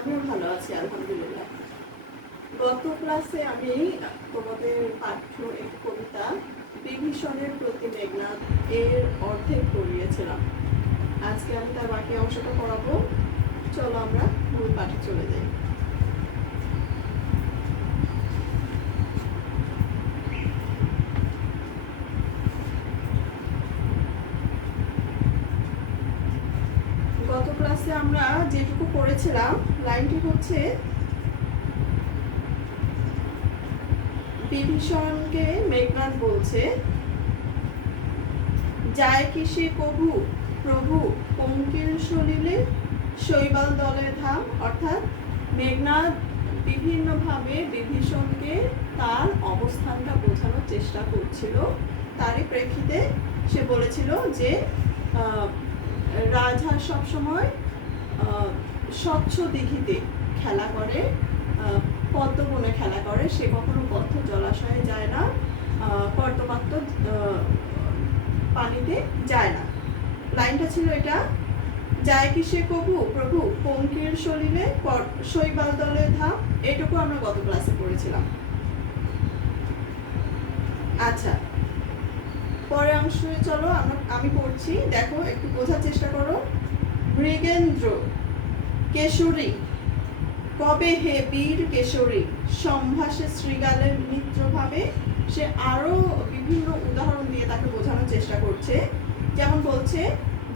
আমিও ভালো আছি আলহামদুলিল্লাহ। গত ক্লাসে আমি তোমাদের পাঠ্য একটি কবিতা বিভীষণের প্রতি মেঘনাদ এর অর্ধেক পড়িয়েছিলাম। আজকে আমি তার বাকি অংশটা পড়াবো। চলো আমরা মূল পাঠে চলে যাই। গত ক্লাসে আমরা যেটুকু পড়েছিলাম, লাইনটি হচ্ছে, বিভীষণকে মেঘনাদ বলছে, যায় কি সে কভু প্রভু পঙ্কিল সলিলে শৈবাল দলে ধাম। অর্থাৎ মেঘনাদ বিভিন্নভাবে বিভীষণকে তার অবস্থানটা বোঝানোর চেষ্টা করছিল। তারই প্রেক্ষিতে সে বলেছিল যে রাজহাঁস সবসময় স্বচ্ছ দিঘিতে খেলা করে, পদ্মবনে খেলা করে, সে কখনো বদ্ধ জলাশয়ে যায় না, কর্দমাক্ত পানিতে যায় না। লাইনটা ছিল এটা, যায় কি সে কভু প্রভু পঙ্কির সলিলে শৈবাল দলে ধাম। এটুকু আমরা গত ক্লাসে পড়েছিলাম। আচ্ছা, পরের অংশে চলো আমি পড়ছি, দেখো একটু বোঝার চেষ্টা করো। মৃগেন্দ্র কেশরী কবে হে বীর কেশরী সম্ভাসে শৃগালের মিত্রভাবে। সে আরো বিভিন্ন উদাহরণ দিয়ে তাকে বোঝানোর চেষ্টা করছে। যেমন বলছে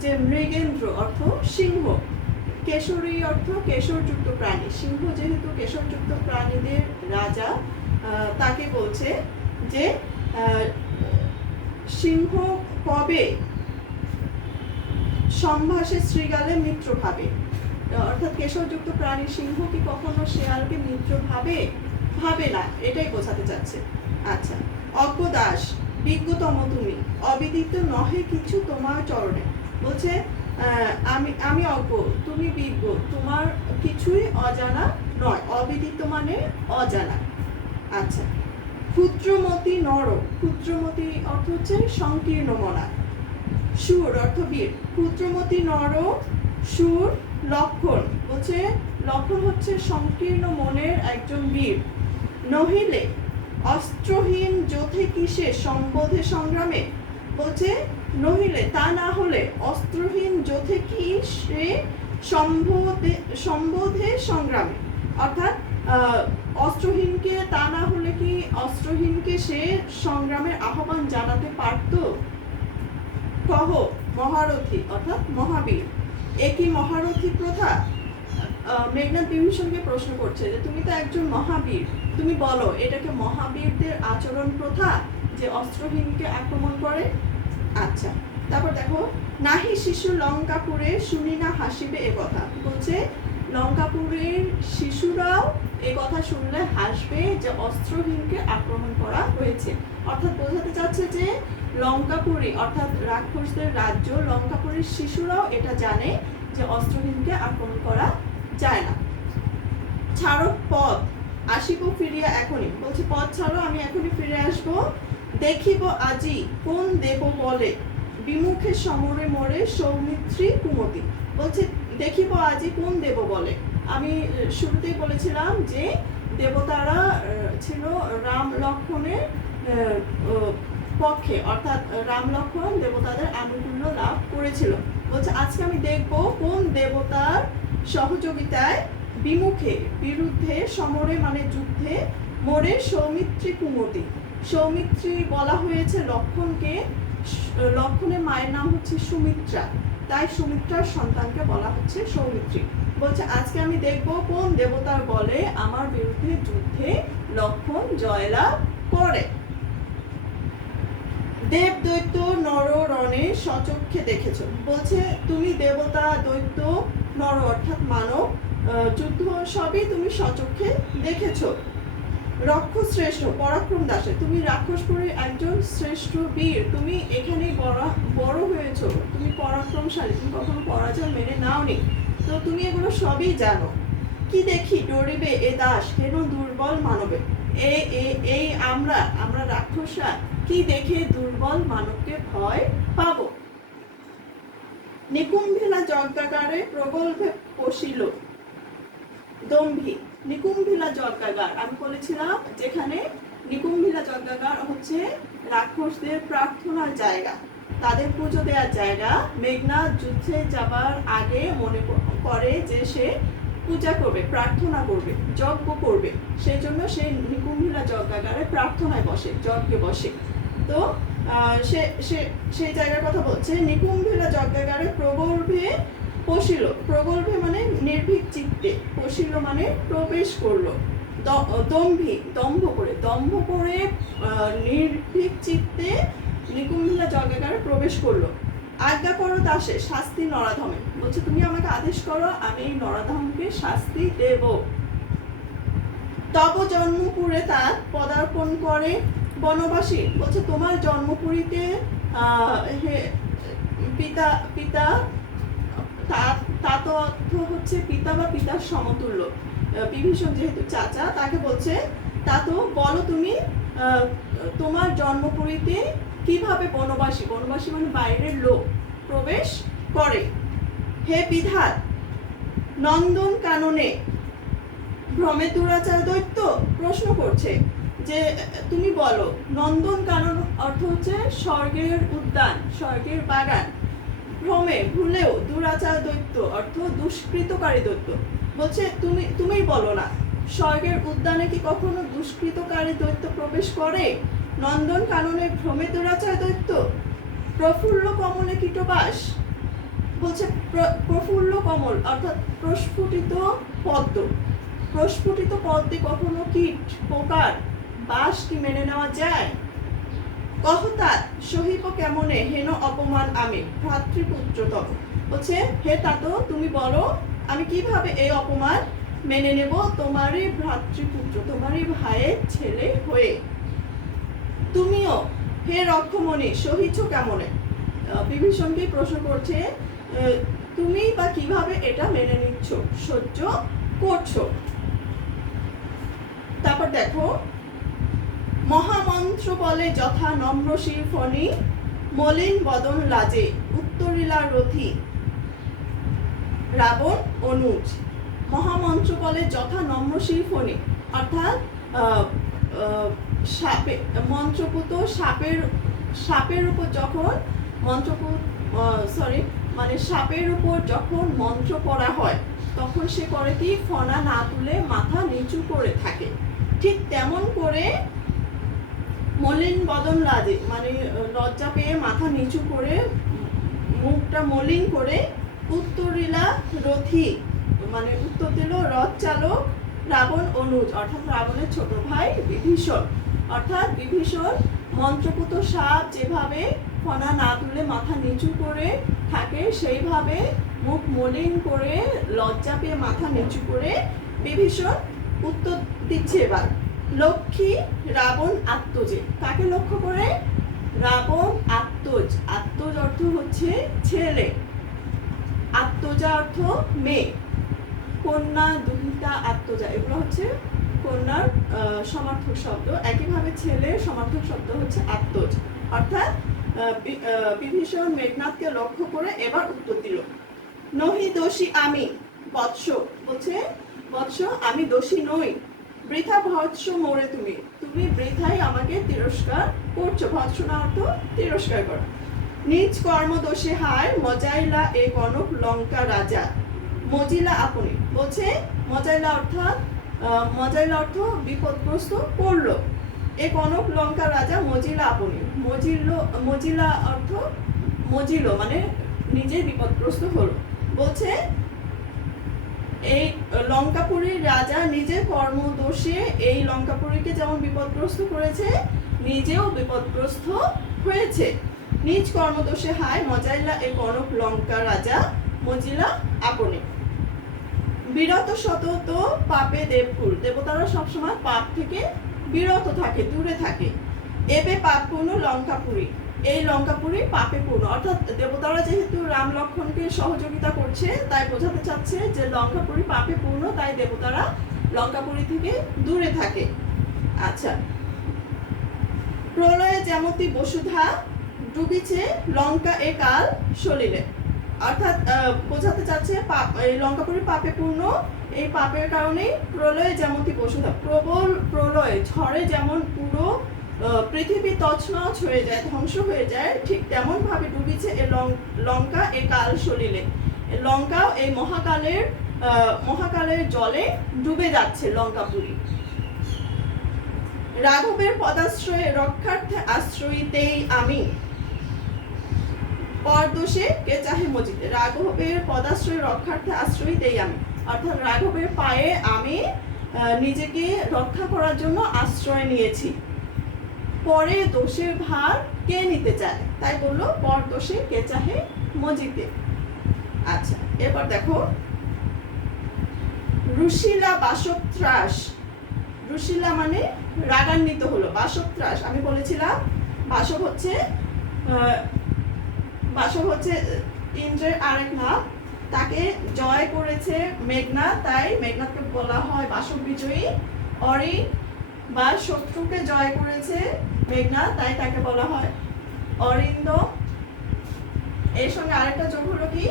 যে মৃগেন্দ্র অর্থ সিংহ, কেশরী অর্থ কেশরযুক্ত প্রাণী। সিংহ যেহেতু কেশরযুক্ত প্রাণীদের রাজা, তাকে বলছে যে সিংহ কবে সম্ভাসে শৃগালের মিত্র ভাবে। অর্থাৎ কেশরযুক্ত প্রাণী সিংহ কি কখনো শেয়ালকে মিত্র ভাবে? ভাবে না, এটাই বোঝাতে চাচ্ছে। আচ্ছা, অজ্ঞদাস বিজ্ঞতম তুমি অবিদিত নহে কিছু তোমার চরণে। বলছে আমি অজ্ঞ, তুমি বিজ্ঞ, তোমার কিছুই অজানা নয়। অবিদিত মানে অজানা। আচ্ছা, ক্ষুদ্রমতি নর, ক্ষুদ্রমতি অর্থ হচ্ছে সংকীর্ণ মনা। সুর অর্থ বীর, ক্ষুদ্রমতি নর সুর লক্ষণ। বলছে লক্ষণ হচ্ছে সংকীর্ণ মনের একজন বীর। নহিলে অস্ত্রহীন যোধে কিসে সম্বোধে সংগ্রামে। বলছে নহিলে তা না হলে অস্ত্রহীন যোধে কি সে সম্বোধে সংগ্রামে। অর্থাৎ অস্ত্রহীনকে তা না হলে কি অস্ত্রহীনকে সে সংগ্রামের আহ্বান জানাতে পারত? কহ মহারথী অর্থাৎ মহাবীর, একই মহারথী প্রথা। মেঘনাদ বিভীষণকে প্রশ্ন করছে যে তুমি তো একজন মহাবীর, তুমি বলো এটাকে মহাবীরদের আচরণ প্রথা যে অস্ত্রহীনকে আক্রমণ করে? আচ্ছা, তারপর দেখো, নাহি শিশু লঙ্কাপুরে শুনি না হাসিবে এ কথা। বলছে লঙ্কাপুরের শিশুরাও এ কথা শুনলে হাসবে যে অস্ত্রহীনকে আক্রমণ করা হয়েছে। অর্থাৎ বোঝাতে চাচ্ছে যে লঙ্কাপুরী অর্থাৎ রাক্ষসদের রাজ্য, লঙ্কাপুরের শিশুরাও এটা জানে যে অস্ত্রহীনকে আক্রমণ করা যায় না। ছাড়ো পথ আসিব ফিরিয়া এখনই। বলছে পথ ছাড়ো, আমি এখনই ফিরে আসব। দেখিব আজি কোন দেব বলে বিমুখে সমরে মরে সৌমিত্রী কুমতি। বলছে দেখিব আজি কোন দেব বলে। আমি শুরুতেই বলেছিলাম যে দেবতারা ছিল রাম লক্ষণের পক্ষে, অর্থাৎ রাম লক্ষণ দেবতাদের আনুকূল্য লাভ করেছিল। বলছে আজকে আমি দেখব কোন দেবতার সহযোগিতায় বিমুখে বিরুদ্ধে সমরে মানে যুদ্ধে মরে সৌমিত্রী কুমতি। সৌমিত্রী বলা হয়েছে লক্ষণকে, লক্ষণের মায়ের নাম হচ্ছে সুমিত্রা, তাই সুমিত্রার সন্তানকে বলা হচ্ছে সৌমিত্রী। বলছে আজকে আমি দেখব কোন দেবতার বলে আমার বিরুদ্ধে যুদ্ধে লক্ষণ জয়লাভ করে। দেব দৈত্য নর রণে সচক্ষে দেখেছ। বলছে তুমি দেবতা দৈত্য নর অর্থাৎ মানব যুদ্ধ সবই তুমি সচক্ষে দেখেছ। রক্ষ শ্রেষ্ঠ পরাক্রম দাসে, তুমি রাক্ষসপুরের একজন শ্রেষ্ঠ বীর, তুমি এখানেই বড় হয়েছ, তুমি পরাক্রমশালী, তুমি কখনো পরাজয় মেনে নাওনি, তো তুমি এগুলো সবই জানো। কি দেখি ডরিবে এ দাস কেন দুর্বল মানবে। এই আমরা রাক্ষসরা কি দেখে দুর্বল মানবকে ভয় পাবো। নিকুম্ভেলা যজ্ঞাগারে প্রগল্ভে পশিল দম্ভী। নিকুম্ভিলা যজ্ঞাগার আমি বলেছিলাম যেখানে নিকুম্ভিলা যজ্ঞাগার হচ্ছে রাক্ষসদের প্রার্থনার জায়গা, তাদের পুজো দেওয়ার জায়গা। মেঘনাদ যুদ্ধে যাবার আগে মনে করে যে সে পূজা করবে, প্রার্থনা করবে, যজ্ঞ করবে, সেই জন্য সে নিকুম্ভিলা যজ্ঞাগারে প্রার্থনায় বসে, যজ্ঞে বসে। তো সে সে সেই জায়গার কথা বলছে। নিকুম্ভিলা যজ্ঞাগারে প্রগল্ভে পশিল, প্রগল্ভে মানে নির্ভীক চিত্তে, পশিল মানে প্রবেশ করলো, দম্ভী দম্ভ করে নির্ভীক চিত্তে নিকুম্ভিলা যজ্ঞাগারে প্রবেশ করলো। আজ্ঞা করো দাসে শাস্তি নরাধমে, বলছে তুমি আমাকে আদেশ করো, আমি এই নরাধমকে শাস্তি দেব। তব জন্মপুরে তার পদার্পণ করে বনবাসী, বলছে তোমার জন্মপুরীতে পিতা পিতা তা তো অর্থ হচ্ছে পিতা বা পিতার সমতুল্য, বিভীষণ যেহেতু চাচা তাকে বলছে তা তো বলো তুমি তোমার জন্মপুরীতে কিভাবে বনবাসী, বনবাসী মানে বাইরের লোক প্রবেশ করে। হে বিধাত নন্দন কাননে ভ্রমে দুরাচার দৈত্য, প্রশ্ন করছে যে তুমি বলো, নন্দন কানন অর্থ হচ্ছে স্বর্গের উদ্যান, স্বর্গের বাগান, ভ্রমে ভুলেও দুরাচার দৈত্য অর্থ দুষ্কৃতকারী দৈত্য, বলছে তুমিই বলো না স্বর্গের উদ্যানে কি কখনো দুষ্কৃতকারী দৈত্য প্রবেশ করে? নন্দন কাননে ভ্রমে দুরাচার দৈত্য, প্রফুল্ল কমলে কীটবাস, বলছে প্রফুল্ল কমল অর্থাৎ প্রস্ফুটিত পদ্ম, প্রস্ফুটিত পদ্মে কখনো কীট পোকার বাস কি মেনে নেওয়া যায়? কহতাৎ সহিব কেমনে হেন অপমান আমি ভ্রাতৃপুত্রতম, বলছে হে তাতো তুমি বলো আমি কিভাবে এই অপমান মেনে নেব তোমারই ভ্রাতৃপুত্র, তোমারই ভাইয়ের ছেলে হয়ে। তুমিও হে রক্ষমণি সহিছ কেমনে, বিভীষণকে প্রশ্ন করছে তুমি বা কিভাবে এটা মেনে নিচ্ছ, সহ্য করছো। তারপর দেখো মহামন্ত্র বলে যথা নম্রশির ফণি মলিন বদন লাজে উত্তরিলা রথি রাবণ অনুজ। মহামন্ত্র বলে যথা নম্রশির ফণি অর্থাৎ সাপে মন্ত্রপুত সাপের উপর যখন সাপের উপর যখন মন্ত্র পড়া হয় তখন সে করে কি ফণা না তুলে মাথা নিচু করে থাকে, ঠিক তেমন করে মলিন বদন লাজে মানে লজ্জা পেয়ে মাথা নিচু করে মুখটা মলিন করে উত্তরিলা রথি মানে উত্তর দিল রথ চালক রাবণ অনুজ অর্থাৎ রাবণের ছোট ভাই বিভীষণ। অর্থাৎ বিভীষণ মন্ত্রপুত সাপ যেভাবে ফণা না তুলে মাথা নিচু করে থাকে সেইভাবে মুখ মলিন করে লজ্জা পেয়ে মাথা নিচু করে বিভীষণ উত্তর দিচ্ছে। এবার লক্ষ্মী রাবণ আত্মজে, কাকে লক্ষ্য করে? রাবণ আত্মজ, আত্মজ অর্থ হচ্ছে ছেলে, আত্মজা অর্থ মেয়ে, কন্যা দুহিতা আত্মজা এগুলো হচ্ছে কন্যার সমার্থক শব্দ। একইভাবে ছেলের সমার্থক শব্দ হচ্ছে আত্মজ। অর্থাৎ বিভীষণ মেঘনাদকে লক্ষ্য করে এবার উত্তর দিল নহি দোষী আমি বৎস, বলছে বৎস আমি দোষী নই, বৃথা ভৎস মোরে তুমি, তুমি বৃথাই আমাকে তিরস্কার করছো, ভৎসনা অর্থ তিরস্কার করা। নিজ কর্ম দোষে হায় মজাইলা এ কনক লঙ্কা রাজা মজিলা আপনি, বলছে মজাইলা অর্থ বিপদগ্রস্ত করলো, এ কনক লঙ্কা রাজা মজিলা আপনি, মজিলা অর্থ মজিল মানে নিজে বিপদগ্রস্ত হলো। বলছে এই লঙ্কাপুরীর রাজা নিজের কর্মদোষে এই লঙ্কাপুরীকে যেমন বিপদগ্রস্ত করেছে নিজেও বিপদগ্রস্ত হয়েছে। নিজ কর্মদোষে হায় মজাইলা এ কনক লঙ্কা রাজা মজিলা আপনি। বিরত সতত পাপে দেবকুল, দেবতারা সবসময় পাপ থেকে বিরত থাকে, দূরে থাকে। এবে পাপ পূর্ণ লঙ্কাপুরী, এই লঙ্কাপুরী পাপে পূর্ণ, অর্থাৎ দেবতারা যেহেতু রাম লক্ষ্মণকে সহযোগিতা করছে তাই বোঝাতে চাচ্ছে যে লঙ্কাপুরী পাপে পূর্ণ, তাই দেবতারা লঙ্কাপুরী থেকে দূরে থাকে। আচ্ছা, প্রলয়ে যেমতি বসুধা ডুবিছে লঙ্কা এ কাল সলিলে, অর্থাৎ বোঝাতে চাচ্ছে এই লঙ্কাপুরী পাপে পূর্ণ, এই পাপের কারণেই প্রলয়ে যেমনটি বসুধা, প্রবল প্রলয় ঝড়ে যেমন পুরো পৃথিবী তছনছ হয়ে যায়, ধ্বংস হয়ে যায়, ঠিক তেমন ভাবে ডুবিছে এই লঙ্কা এই কাল সলিলে। লঙ্কাও এই মহাকালের জলে ডুবে যাচ্ছে লঙ্কাপুরী। রাঘবের পদাশ্রয়ে রক্ষার্থে আশ্রয়ীতেই আমি, পরদোষে কে চাহে মজিতে। রাঘবের পদাশ্রয় রক্ষার্থে আশ্রয়ীতেই আমি, অর্থাৎ রাঘবের পায়ে আমি নিজেকে রক্ষা করার জন্য আশ্রয় নিয়েছি। পরে দোষের ভার কে নিতে চায়, তাই বললো পর দোষে কে চাহে মজিতে। আচ্ছা, এবার দেখো রুশিলা বাসব ত্রাস। রুশিলা মানে রাগান্বিত হলো, বাসব ত্রাস আমি বলেছিলাম বাসব হচ্ছে ইন্দ্রের আরেক নাম। তাকে জয় করেছে মেঘনাদ, তাই মেঘনাদকে বলা হয় বাসব বিজয়ী। অরি বা শত্রুকে জয় করেছে মেঘনাদ, তাই তাকে বলা হয় অরিন্দম। এর সঙ্গে আরেকটা যোগ হলো কি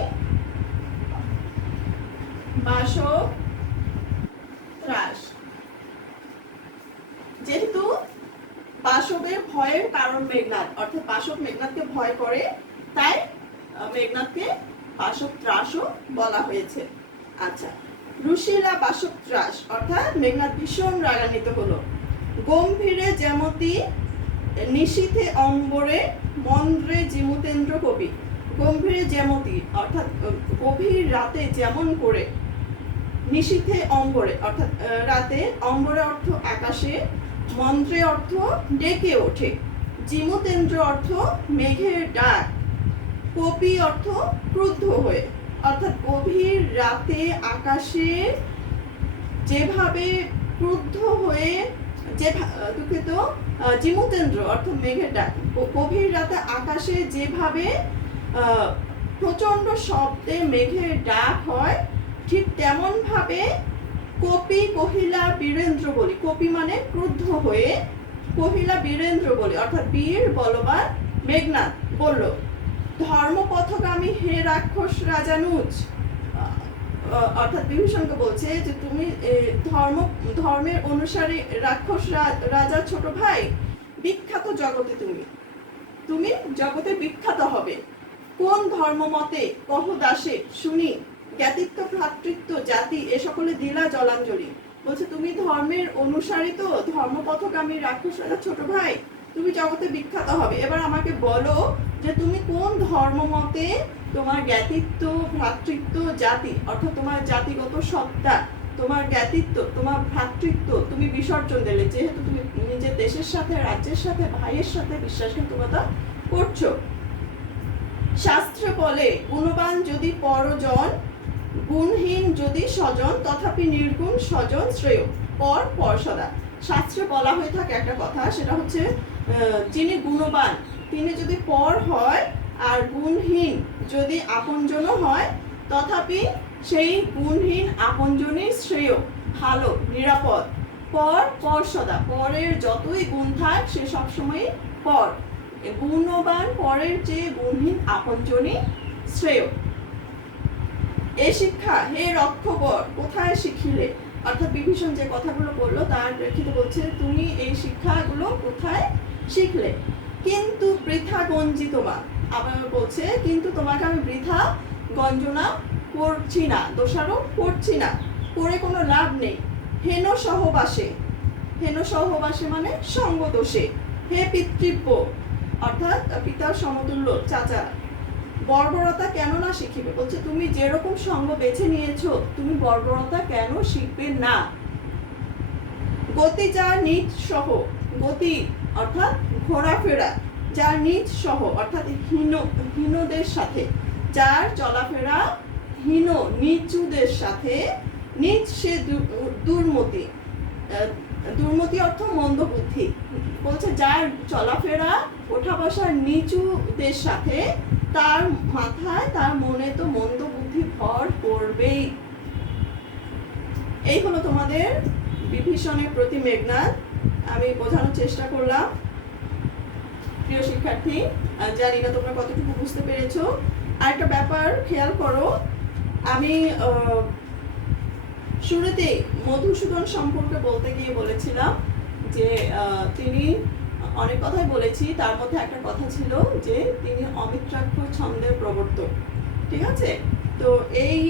বাসব ত্রাস। যেহেতু বাসবের ভয়ের কারণ মেঘনাদ, অর্থাৎ বাসব মেঘনাদকে ভয় করে, তাই মেঘনাদকে বাসব ত্রাসও বলা হয়েছে। আচ্ছা, রুশিলা বাসব ত্রাস অর্থাৎ মেঘনাদ ভীষণ রাগান্বিত হলো। গম্ভীরে যেমতি নিশীথে অম্বরে মন্দ্রে জিমুতেন্দ্র কবি। গম্ভীরে যেমতি অর্থাৎ গভীর রাতে যেমন করে, নিশীথে অম্বরে অর্থাৎ রাতে, অম্বরে অর্থ আকাশে, মন্ত্রে অর্থ ডেকে ওঠে, জিমুতেন্দ্র অর্থ মেঘের ডাক, কপি অর্থ ক্রুদ্ধ হয়ে। অর্থাৎ গভীর রাতে আকাশে যেভাবে ক্রুদ্ধ হয়ে, দুঃখিত, জিমুতেন্দ্র অর্থ মেঘের ডাক, গভীর রাতে আকাশে যেভাবে প্রচন্ড শব্দে মেঘের ডাক হয়, ঠিক তেমন ভাবে কপি কহিলা বীরেন্দ্র বলি। কপি মানে ক্রুদ্ধ হয়ে, কহিলা বীরেন্দ্র বলি অর্থাৎ বীর বলবান মেঘনাদ বলল, ধর্মপথগামী হে রাক্ষস রাজানুজ। অর্থাৎ বিভীষণকে বলছে যে তুমি ধর্মের অনুসারী রাক্ষস রাজা ছোট ভাই, বিখ্যাত জগতে তুমি জগতে বিখ্যাত হবে। কোন ধর্ম মতে কহ দাসে শুনি, জ্ঞাতিত্ব ভ্রাতৃত্ব জাতি এ সকলে দিলা জলাঞ্জলি। বলছে তুমি ধর্মের অনুসারী তো, ধর্মপথগামী রাক্ষস রাজা ছোট ভাই, তুমি জগতে বিখ্যাত হবে। এবার আমাকে বলো যে তুমি কোন ধর্ম মতে তোমার জ্ঞাতিত্ব ভ্রাতৃত্ব জাতি অর্থাৎ তোমার জাতিগত সত্তা, তোমার জ্ঞাতিত্ব, তোমার ভ্রাতৃত্ব তুমি বিসর্জন দিলে, যেহেতু তুমি নিজের দেশের সাথে, রাজ্যের সাথে, ভাইয়ের সাথে বিশ্বাসঘাতকতা করছো। শাস্ত্রে বলে গুণবান যদি পরজন, গুণহীন যদি স্বজন, তথাপি নির্গুণ স্বজন শ্রেয়। পর সদা শাস্ত্রে বলা হয়ে থাকে একটা কথা, সেটা হচ্ছে যিনি গুণবান তিনি যদি পর হয়, আর গুণহীন যদি আপনজনও হয়, তথাপি সেই গুণহীন আপনজনই শ্রেয়, ভালো, নিরাপদ। পর সদা, পরের যতই গুণ থাক সে সবসময় পর, গুণবান পরের চেয়ে গুণহীন আপনজনই শ্রেয়। এই শিক্ষা হে রক্ষবর কোথায় শিখিলে, অর্থাৎ বিভীষণ যে কথাগুলো বললো তার প্রেক্ষিতে বলছে তুমি এই শিক্ষাগুলো কোথায় শিখলে। কিন্তু বৃথা গঞ্জিত মা, আবার বলছে কিন্তু তোমাকে আমি বৃথা গঞ্জনা করছি না, দোষারোপ করছি না, করে কোনো লাভ নেই। হেন সহবাসে মানে সঙ্গ দোষে। হে পিতৃব্য অর্থাৎ পিতার সমতুল্য চাচা, বর্বরতা কেন না শিখিবে। বলছে তুমি যেরকম সঙ্গ বেছে নিয়েছো, তুমি বর্বরতা কেন শিখবে না। গতি যা নিজ সহ, গতি অর্থাৎ ঘোরাফেরা, যার নিজ সহ অর্থাৎ হীনদের সাথে, যার চলাফেরা হীন নিচুদের সাথে, নিজ সে দুর্মতি, দুর্মতি অর্থ মন্দ বুদ্ধি। বলছে যার চলাফেরা ওঠা বসা নিচুদের সাথে, তার মাথায় তার মনে তো মন্দ বুদ্ধি ভর করবেই। এই হলো তোমাদের বিভীষণের প্রতি মেঘনাদ। আমি বোঝানোর চেষ্টা করলাম প্রিয় শিক্ষার্থী, জানি না তোমরা কতটুকু বুঝতে পেরেছো। আরেকটা ব্যাপার খেয়াল করো, আমি শুরুতে মধুসূদন সম্পর্কে বলতে গিয়ে বলেছিলাম যে তিনি অনেক কথাই বলেছি, তার মধ্যে একটা কথা ছিল যে তিনি অমিত্রাক্ষর ছন্দের প্রবর্তক। ঠিক আছে, তো এই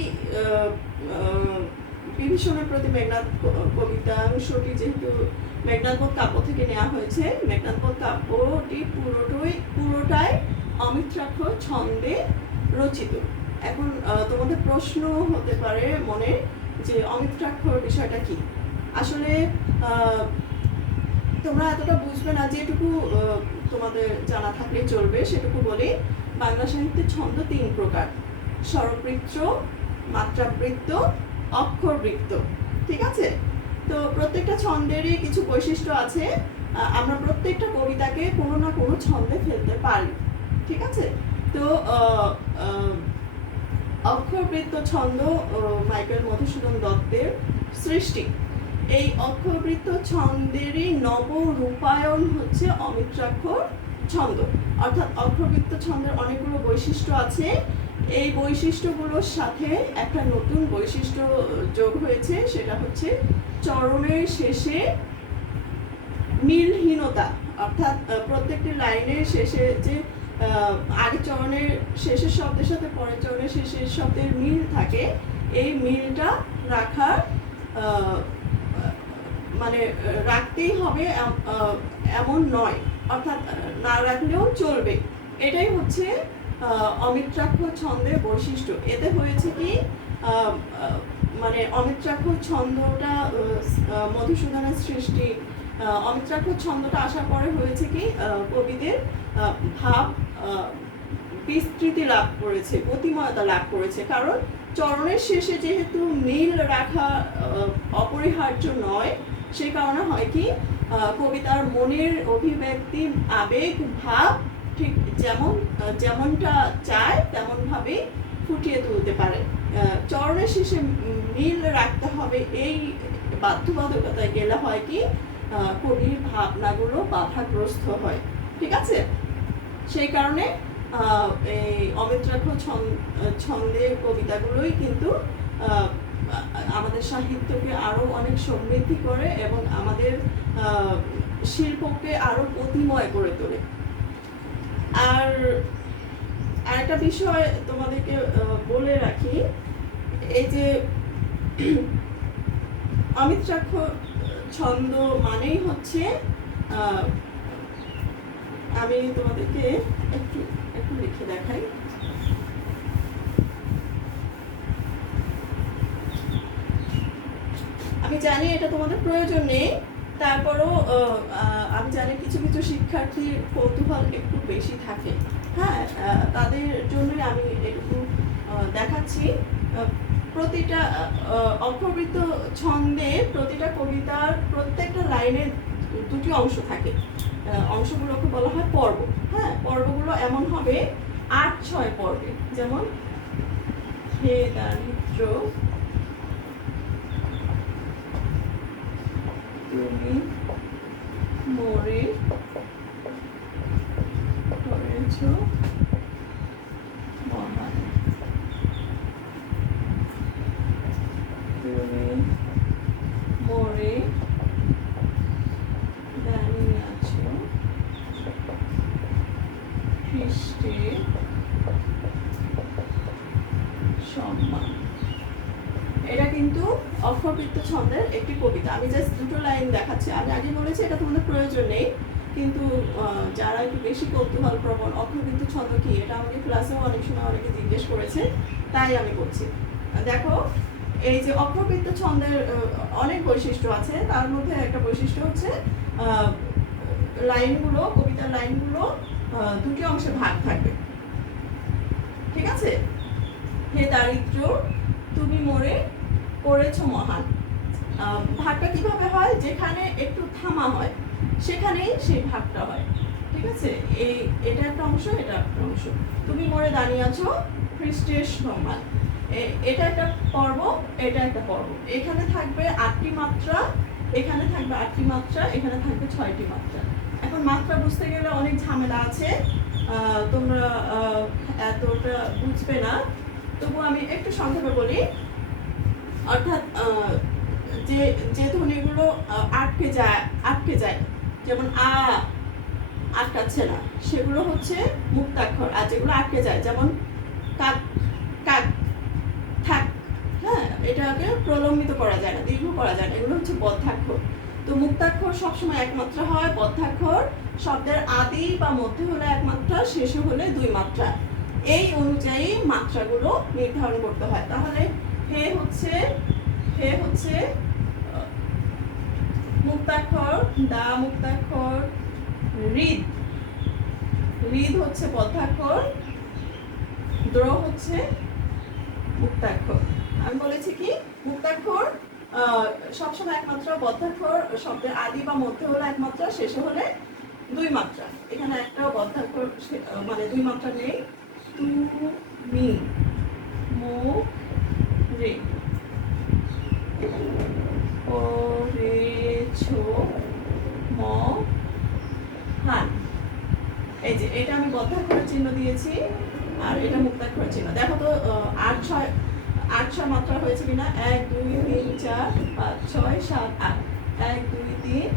বিভীষণের প্রতি মেঘনাদ কবিতাংশটি যেহেতু মেঘনাদবধ কাব্য থেকে নেওয়া হয়েছে, মেঘনাদবধ কাব্যটি পুরোটাই অমিত্রাক্ষর ছন্দে রচিত। এখন তোমাদের প্রশ্ন হতে পারে মনে যে অমিত্রাক্ষর বিষয়টা কি। আসলে তোমরা এতটা বুঝবে না, যেটুকু তোমাদের জানা থাকলে চলবে সেটুকু বলি। বাংলা সাহিত্যের ছন্দ 3 প্রকার: স্বরবৃত্ত, মাত্রাবৃত্ত, অক্ষরবৃত্ত। ঠিক আছে, তো প্রত্যেকটা ছন্দেরই কিছু বৈশিষ্ট্য আছে। আমরা প্রত্যেকটা কবিতাকে কোনো না কোনো ছন্দে ফেলতে পারি। ঠিক আছে, তো অক্ষরবৃত্ত ছন্দ মাইকেল মধুসূদন দত্তের সৃষ্টি। এই অক্ষরবৃত্ত ছন্দেরই নবরূপায়ণ হচ্ছে অমিত্রাক্ষর ছন্দ। অর্থাৎ অক্ষরবৃত্ত ছন্দের অনেকগুলো বৈশিষ্ট্য আছে, এই বৈশিষ্ট্যগুলোর সাথে একটা নতুন বৈশিষ্ট্য যোগ হয়েছে, সেটা হচ্ছে চরণের শেষে মিলহীনতা। অর্থাৎ প্রত্যেকটি লাইনের শেষে যে আগে চরণের শেষের শব্দের সাথে পরের চরণের শেষের শব্দের মিল থাকে, এই মিলটা রাখার মানে রাখতেই হবে এমন নয়, অর্থাৎ না রাখলেও চলবে। এটাই হচ্ছে অমিত্রাক্ষর ছন্দের বৈশিষ্ট্য। এতে হয়েছে কি, মানে অমিত্রাক্ষর ছন্দটা মধুসূদনের সৃষ্টি। অমিত্রাক্ষর ছন্দটা আসার পরে হয়েছে কি, কবিদের ভাব বিস্তৃতি লাভ করেছে, গতিময়তা লাভ করেছে। কারণ চরণের শেষে যেহেতু মিল রাখা অপরিহার্য নয়, সেই কারণে হয় কি, কবিতার মনের অভিব্যক্তি, আবেগ, ভাব ঠিক যেমনটা চায় তেমন ভাবে ফুটিয়ে তুলতে পারে। চরণের শেষে মিল রাখতে হবে, এই বাধ্যবাধকতায় গেলে হয় কি, কবির ভাবনাগুলো বাধাগ্রস্ত হয়। ঠিক আছে, সেই কারণে এই অমিত্রাক্ষর ছন্দের কবিতাগুলোই কিন্তু আমাদের সাহিত্যকে আরো অনেক সমৃদ্ধি করে এবং আমাদের শিল্পকে আরো গতিময় করে তোলে। আর আরেকটা বিষয় তোমাদেরকে বলে রাখি, এই যে অমিত্রাক্ষর ছন্দ মানেই হচ্ছে, আমি তোমাদেরকে একটু লিখে দেখাই। আমি জানি এটা তোমাদের প্রয়োজন নেই, তারপরও আমি জানি কিছু কিছু শিক্ষার্থীর কৌতূহল একটু বেশি থাকে। হ্যাঁ, তাদের জন্যই আমি একটু দেখাচ্ছি। প্রতিটা অক্ষরবৃত্ত ছন্দে প্রতিটা কবিতার প্রত্যেকটা লাইনে 2টি অংশ থাকে। অংশগুলোকে বলা হয় পর্ব। হ্যাঁ, পর্বগুলো এমন হবে 8-6 পর্বে। যেমন হে দারিদ্র তুমি মোরে করেছ মহান, তুমি মোরে দাঁড়িয়ে আছো খ্রিস্টের সম্মান। এটা কিন্তু অক্ষরবৃত্ত ছন্দের একটি কবিতা। আমি জাস্ট 2টো লাইন দেখাচ্ছি। আমি আগে বলেছি এটা তোমাদের প্রয়োজন নেই, কিন্তু যারা একটু বেশি কৌতূহল প্রবণ, অক্ষরবৃত্ত ছন্দ কি, এটা আমাকে ক্লাসেও অনেক সময় অনেকে জিজ্ঞেস করেছে, তাই আমি বলছি। দেখো, এই যে অক্ষরবৃত্ত ছন্দের অনেক বৈশিষ্ট্য আছে, তার মধ্যে একটা বৈশিষ্ট্য হচ্ছে লাইনগুলো, কবিতার লাইনগুলো 2টি অংশে ভাগ থাকবে। ঠিক আছে, হে দারিদ্র তুমি মোরে করেছ মহান। ভাগটা কিভাবে হয়, যেখানে একটু থামা হয় সেখানেই সেই ভাগটা হয়। ঠিক আছে, এটা একটা অংশ, এটা একটা অংশ। তুমি মোরে দাঁড়িয়ে আছো খ্রিস্টের সম্মান, এটা একটা পর্ব, এটা একটা পর্ব। এখানে থাকবে 8টি মাত্রা, এখানে থাকবে 8টি মাত্রা, এখানে থাকবে 6টি মাত্রা। এখন মাত্রা বুঝতে গেলে অনেক ঝামেলা আছে, তোমরা এতটা বুঝবে না, তবু আমি একটু সংক্ষেপে বলি। অর্থাৎ যে যে ধ্বনিগুলো আটকে যায়, যেমন আটকাচ্ছে না, সেগুলো হচ্ছে মুক্তাক্ষর। আর যেগুলো আটকে যায়, যেমন কাক, কাক, থাক, হ্যাঁ, এটাকে প্রলম্বিত করা যায় না, দীর্ঘ করা যায় না, এগুলো হচ্ছে বদ্ধাক্ষর। তো মুক্তাক্ষর সবসময় এক মাত্রা হয়, বদ্ধাক্ষর শব্দের আদি বা মধ্যে হলে এক মাত্রা, শেষে হলে 2 মাত্রা। এই অনুযায়ী মাত্রাগুলো নির্ধারণ করতে হয়। তাহলে হে হচ্ছে মুক্তাক্ষর, দা মুক্তাক্ষর, রিদ হচ্ছে বদ্ধাক্ষর, দ্র হচ্ছে মুক্তাক্ষর। আমি বলেছি কি মুক্তাক্ষর সবসময় একমাত্রা, বদ্ধাক্ষর শব্দের আদি বা মধ্যে হলে একমাত্রা, শেষে হলে 2 মাত্রা। এখানে একটা বদ্ধাক্ষর মানে 2 মাত্রা নেই। তুমি, মু, রে, পড়েছো, ম, হান। এই যে এটা আমি বদ্ধাক্ষরের চিহ্ন দিয়েছি, আর এটা মুক্তাক্ষরের চিহ্ন। দেখো তো 8-6 মাত্রা হয়েছে কিনা। 1 2 3 4 5 6 7 8, 1 2 3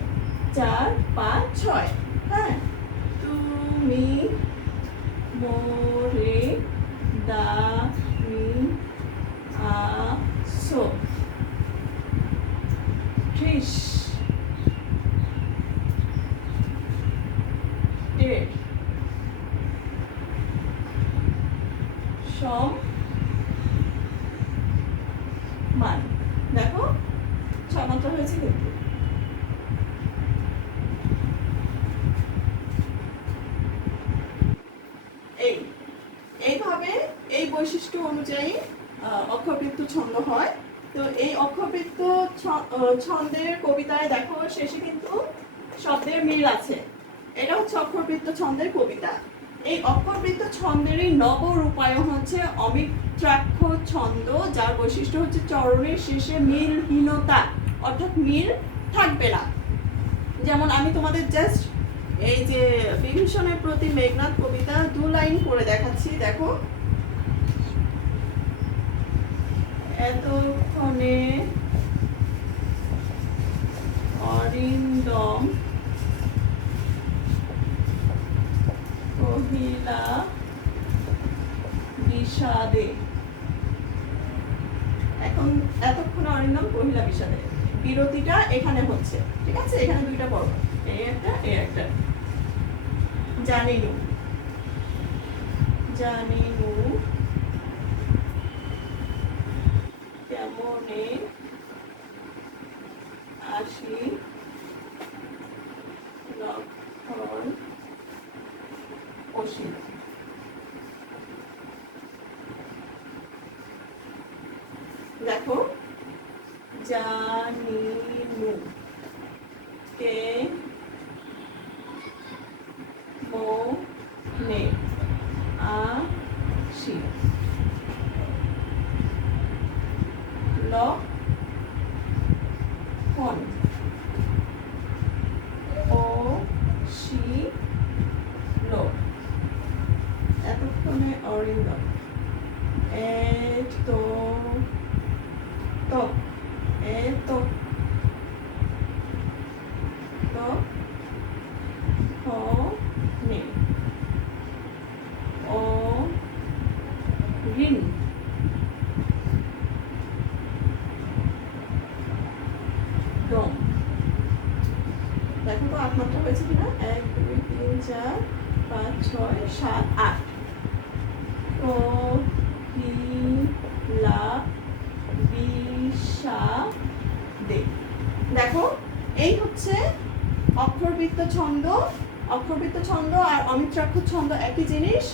4 5 6। হ্যাঁ, তুমি, মোরে, দামি, আসো, ত্রিশ, দেড়, সম, মান। দেখো 6 মাত্রা হয়েছে কিন্তু। এইভাবে এই বৈশিষ্ট্য অনুযায়ী অক্ষরবৃত্ত ছন্দ হয়। তো এই অক্ষরবৃত্ত ছন্দের কবিতায় দেখো শেষে কিন্তু শব্দের মিল আছে। এটা হচ্ছে অক্ষরবৃত্ত ছন্দের কবিতা। এই অক্ষরবৃত্ত ছন্দেরই নব রূপায়ণ হচ্ছে অমিত্রাক্ষর ছন্দ, যার বৈশিষ্ট্য হচ্ছে চরণের শেষে মিলহীনতা, অর্থাৎ মিল থাকবে না। যেমন আমি তোমাদের জাস্ট এই যে বিভীষণের প্রতি মেঘনাদ কবিতা 2 লাইন করে দেখাচ্ছি। দেখো, এতক্ষণে অরিন্দম কহিলা বিষাদে। এখন এতক্ষণে অরিন্দম কহিলা বিষাদে, বিরতিটা এখানে হচ্ছে, ঠিক আছে? এখানে 2টা পর্ব, এই একটা। জানিনু, কেমনে আসি লক্ষণ অসিত। দেখো, জানিনু, কে মনে আসি লক্ষণ অসিল। এতক্ষণে অরিন্দম, এত হনে অরিন দম। দেখো তো 8 মাত্রা হয়েছে কিনা। 1 2 3 4 5 6 7 8। কহিলা বিষাদে। দেখো, এই হচ্ছে অক্ষরবৃত্ত ছন্দ। অক্ষরবৃত্ত ছন্দ আর অমিত্রাক্ষর ছন্দ একই জিনিস,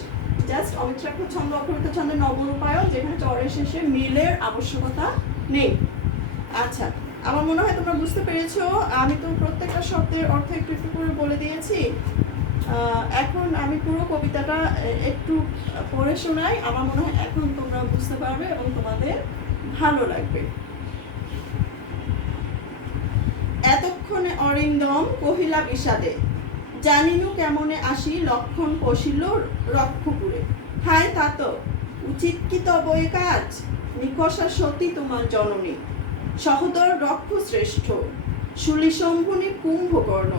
জাস্ট অমিত্রাক্ষর ছন্দ অক্ষরবৃত্ত ছন্দের নবরূপায়ণ, যেখানে চরের শেষে মিলের আবশ্যকতা নেই। আচ্ছা, আমার মনে হয় তোমরা বুঝতে পেরেছো। আমি তো প্রত্যেকটা শব্দের অর্থ একটু একটু করে বলে দিয়েছি। এখন আমি পুরো কবিতাটা একটু পড়ে শোনাই। আমার মনে হয় এখন তোমরা বুঝতে পারবে এবং তোমাদের ভালো লাগবে। এতক্ষণে অরিন্দম কহিলা বিষাদে, জানিনু কেমনে আসি লক্ষণ পশিল রক্ষপুরে। হায় তাত উচিত কি তব এ কাজ, নিকষা সতী তোমার জননী, সহোদর রক্ষ শ্রেষ্ঠ, শুলিশম্ভুনি কুম্ভকর্ণ,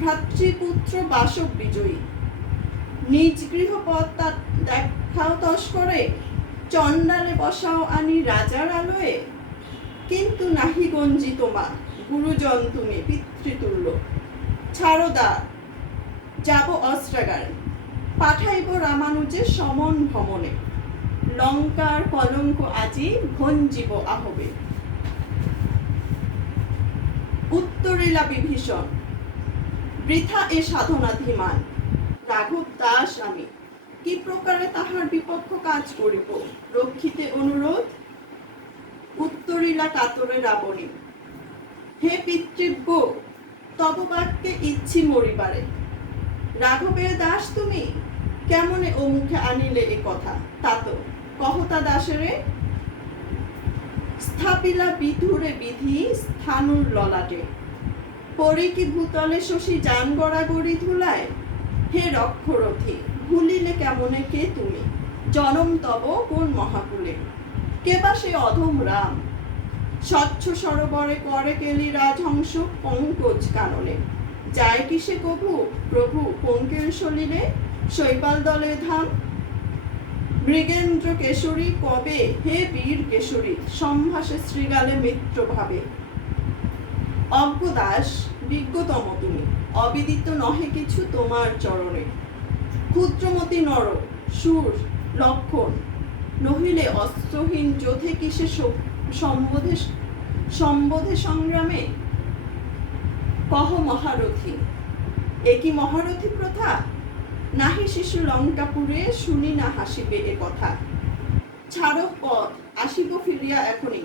ভ্রাতৃপুত্র বাসব বিজয়ী, নিজ গৃহপদ দেখাও তস্করে, চণ্ডালে বসাও আনি রাজার আলোয়ে। কিন্তু নাহি গঞ্জি তোমা, গুরুজন তুমি পিতৃতুল্য, ছাড়দা যাব অস্ত্রাগারে, পাঠাইব রামানুজের সমন ভ্রমণে, লঙ্কার কলঙ্ক আজি ভঞ্জিব আহবে। উত্তরিলা বিভীষণ, বৃথা এ সাধনাধিমান, রাঘব দাস আমি, কি প্রকারে তাহার বিপক্ষ কাজ করিব, রক্ষিতে অনুরোধ। উত্তরিলা কাতরে রাবণী, হে পিতৃব্য, তব বাক্যে ইচ্ছি মরিবারে, রাঘবের দাস তুমি, কেমনে ও মুখে আনিলে এ কথা, তাত কহতা দাসেরে। স্থাপিলা বিধুরে বিধি স্থানুর ললাটে, পরে কি ভূতলে শশী যান গড়াগড়ি ধুলায়। হে রক্ষরথী, ভুলিলে কেমনে কে তুমি, জনম তব কোন মহাকুলে, কে বা সে অধম রাম, স্বচ্ছ সরোবরে করে কেলি রাজহংস পঙ্কজ কাননে, যায় কি সে কভু প্রভু পঙ্কের সলিলে, শৈবাল দলে ধাম। মৃগেন্দ্র কেশরী কবে হে বীর কেশরী, সম্ভাসে শ্রীগালে মিত্র ভাবে। অজ্ঞদাস বিজ্ঞতম তুমি, অবিদিত নহে কিছু তোমার চরণে, ক্ষুদ্রমতি নর সুর লক্ষণ, নহিলে অস্ত্রহীন যোধে কিসে সম্বোধে সংগ্রামে। কহ মহারথী, এ কি মহারথী প্রথা, নাহি শিশু লঙ্কাপুরে শুনি না হাসিবে এ কথা। ছাড়ো পথ, আসিব ফিরিয়া এখনই,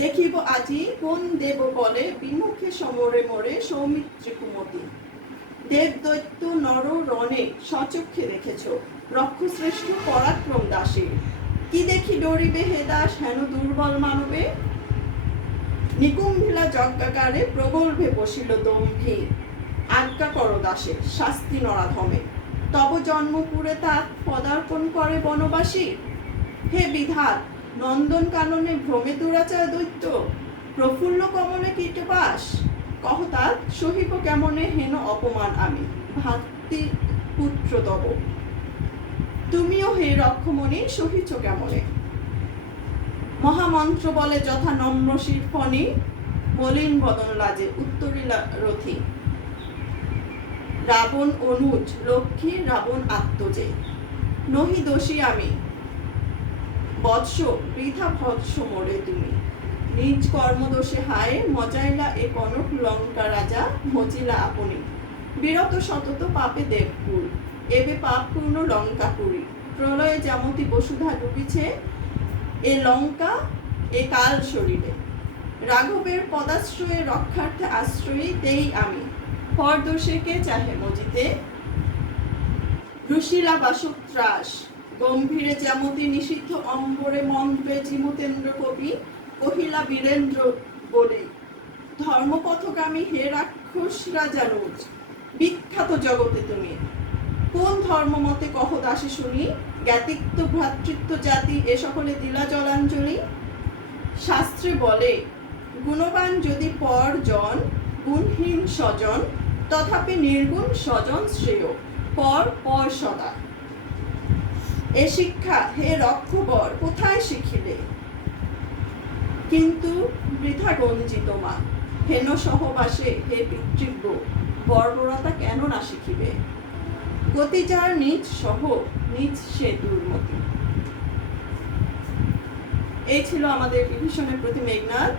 দেখিব আজি কোন দেব বলে বিমুখে সমরে মরে সৌমিত্রী কুমতি। দেব দৈত্য নর রণে সচক্ষে দেখেছ, রক্ষশ্রেষ্ঠ পরাক্রম দাসের, কি দেখি ডরিবে হে দাস হেন দুর্বল মানবে। নিকুম্ভিলা যজ্ঞাকারে প্রগল্ভে বসিল দম্ভী, আজ্ঞা কর দাসে শাস্তি নরাধমে, তব জন্মপুরে তা পদার্পণ করে বনবাসী। হে বিধাত, নন্দন কাননে ভ্রমে দুরাচার দৈত্য, প্রফুল্ল কমলে কীটবাস, কহতাৎ সহিব কেমনে হেন অপমান আমি, ভাতৃ পুত্র তব, তুমিও হে রক্ষমণি সহিছ কেমনে। মহামন্ত্র বলে যথা নম্র শিরফণি, মলিন বদন লাজে উত্তরিলা রথী। রাবণ অনুজ লক্ষ্মী রাবণ আত্মজে, নহি দোষী আমি, বৎস বৃথা ভৎস মোরে তুমি, নিজ কর্মদোষে হায় মজাইলা এ কনক লঙ্কা রাজা মজিলা আপনি। বিরত সতত পাপে দেবকুল, এবে পাপপূর্ণ লঙ্কাপুরী, প্রলয়ে যেমতি বসুধা ডুবিছে এ লঙ্কা এ কাল শরীরে। রাঘবের পদাশ্রয়ে রক্ষার্থে আশ্রয়ী তেই আমি, পর দোষে কে চাহে মজিতে। রুশিলা বাসুত্রাস, গম্ভীরে যেমতি নিষিদ্ধ অম্বরে মন্ত্রে জিমুতেন্দ্র কবি, কহিলা বীরেন্দ্র বলে, ধর্মপথগামী হে রাক্ষস রাজানুজ, বিখ্যাত জগতে তুমি, কোন ধর্মমতে কহ দাসী শুনি, জ্ঞাতিত্ব ভ্রাতৃত্ব জাতি এ সকলে দিলা জলাঞ্জলি। শাস্ত্রে বলে, গুণবান যদি পর জন, গুণহীন স্বজন, তথাপি নির্গুণ স্বজন শ্রেয়, পর পর সদা। এ শিক্ষা হে রক্ষবর কোথায় শিখিলে, কিন্তু বৃথা গঞ্জি তোমা, হেন সহবাসে হে পিতৃব্য, বর্বরতা কেন না শিখিবে। গতি যার নিজ সহ, নিজ সে দুর্মতি। এই ছিল আমাদের বিভীষণের প্রতি মেঘনাদ।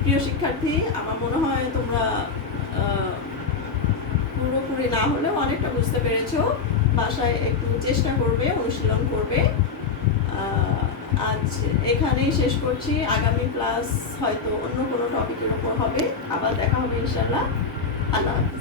প্রিয় শিক্ষার্থী, আমার মনে হয় তোমরা পুরোপুরি না হলেও অনেকটা বুঝতে পেরেছো। বাসায় একটু চেষ্টা করবে, অনুশীলন করবে। আজ এখানেই শেষ করছি। আগামী ক্লাস হয়তো অন্য কোনো টপিকের উপর হবে। আবার দেখা হবে ইনশাআল্লাহ। আল্লাহ হাফেজ।